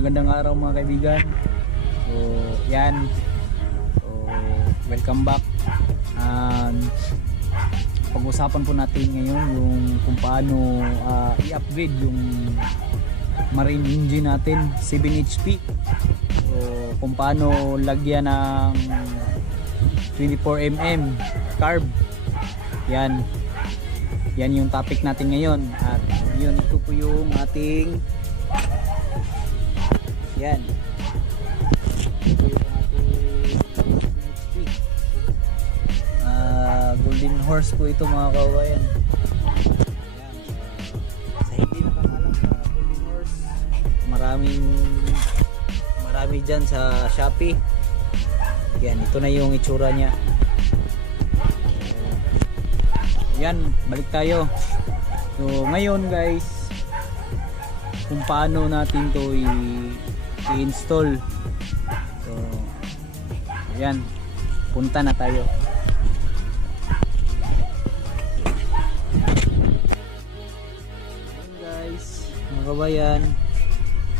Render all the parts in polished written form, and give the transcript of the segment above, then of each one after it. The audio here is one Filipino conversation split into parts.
magandang araw mga kaibigan. So, yan. So, welcome back. Pag-usapan po natin ngayon yung kung paano i-upgrade yung marine engine natin, 7 HP. So, kung paano lagyan ng 24mm carb. Yan. Yan yung topic natin ngayon. At yun, ito po yung ating yan. Ito yung ating HP. Golden Horse po ito mga kawayan. Yan. Sa hindi nakakalam sa Golden Horse, marami dyan sa Shopee. Yan, ito na yung itsura nya. Yan, balik tayo. So ngayon guys, kung paano natin to i-install. So yan, punta na tayo. Ayan guys, mga kabayan.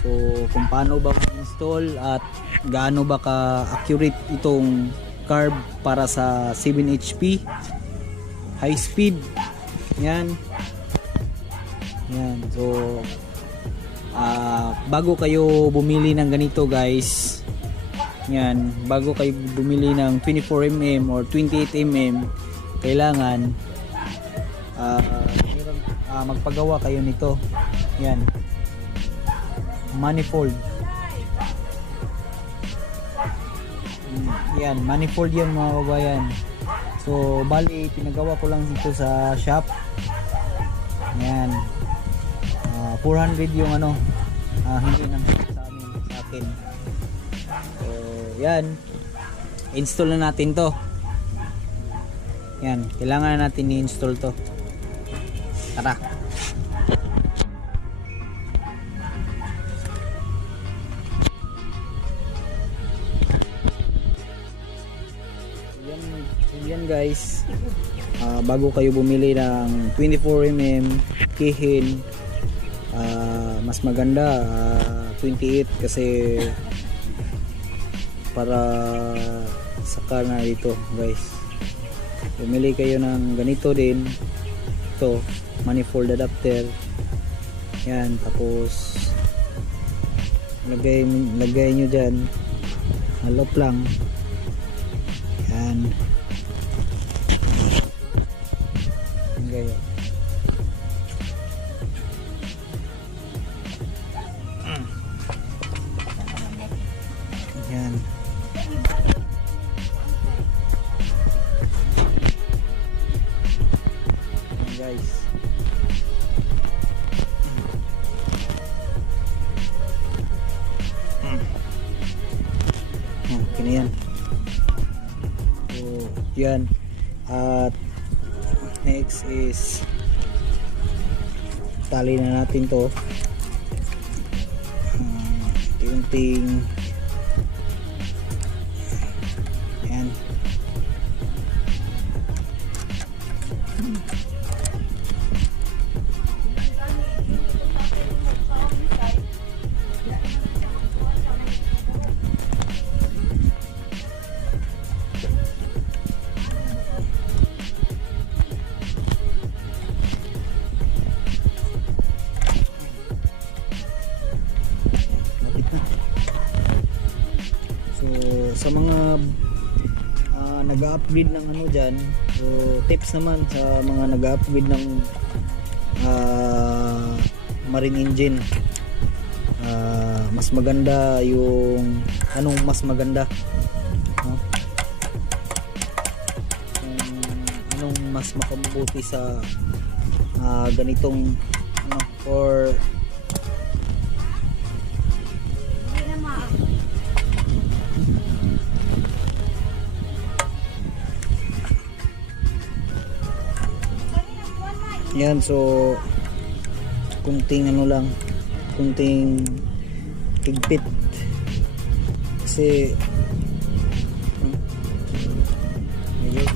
So kung paano ba i-install at gaano ba ka-accurate itong carb para sa 7 HP high speed. Yan. Yan. So bago kayo bumili ng ganito guys, yan, bago kayo bumili ng 24mm or 28mm, kailangan magpagawa kayo nito. Yan, manifold. Yan, manifold yan mga kabayan. So bali pinagawa ko lang dito sa shop. Yan, 400 yung ano, hindi nang sa akin. So yan, install na natin to. Yan, kailangan na natin i-install to. Tara. Yan guys, bago kayo bumili ng 24mm kihin, mas maganda 28 kasi para saka na dito guys. Bumili kayo ng ganito din, ito manifold adapter. Yan, tapos lagay nyo dyan, halop lang. Yan, gayo. Yan. Guys. Okay na yan. So, yan. At next is tali na natin to. Unting yan. Sa mga nag-upgrade ng ano dyan, so tips naman sa mga nag-upgrade ng marine engine, mas maganda yung mas maganda, no? Anong mas makabuti sa ganitong or yan. So kunting lang, kunting higpit kasi ayun.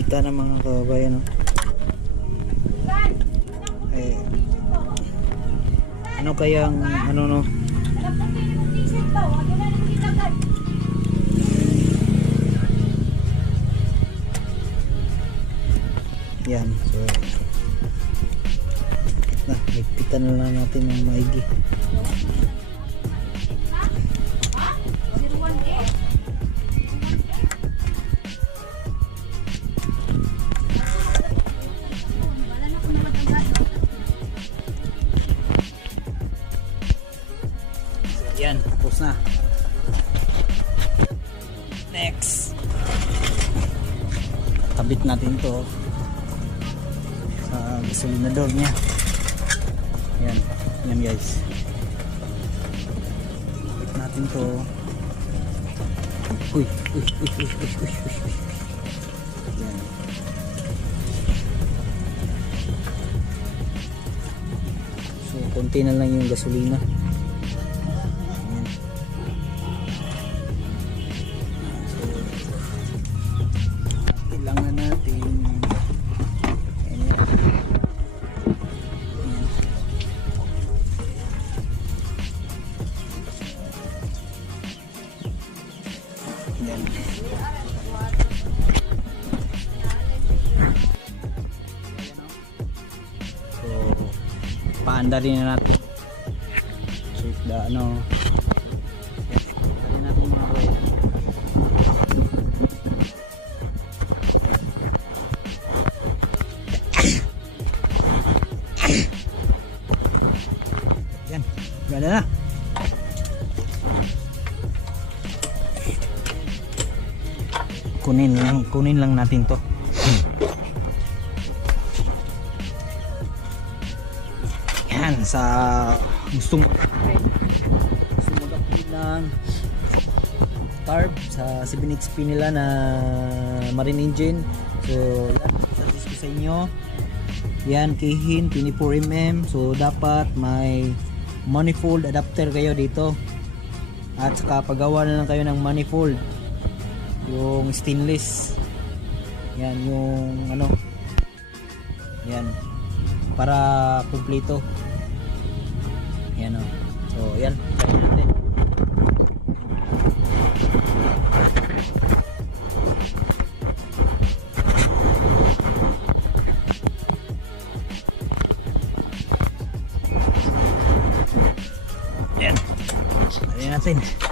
higpitan ng mga kababayan, no? Eh, ano kayang ano, no? Yan, so higpitan na lang natin ng maigi. Yan, tapos na. Next, kabit natin to sa gasolinador niya. Yan, yan guys. Kabit natin to. Uy. Yan. So, konti na lang yung gasolina. Kailangan natin yan. So paanda rin na natin check the ano paanda natin mga way. Yan, ganda na. Kunin lang natin to. Yan, sa gustong mag-upgrade ng carb sa 7HP nila na marine engine. So yan, suggest ko sa inyo. Yan, Keihin 24mm. So dapat may manifold adapter kayo dito. At saka pagawa na lang kayo ng manifold. Yung stainless. Yan, yung ano. Yan. Para kumpleto. Yan o. So yan. Try natin. Yan. Try natin.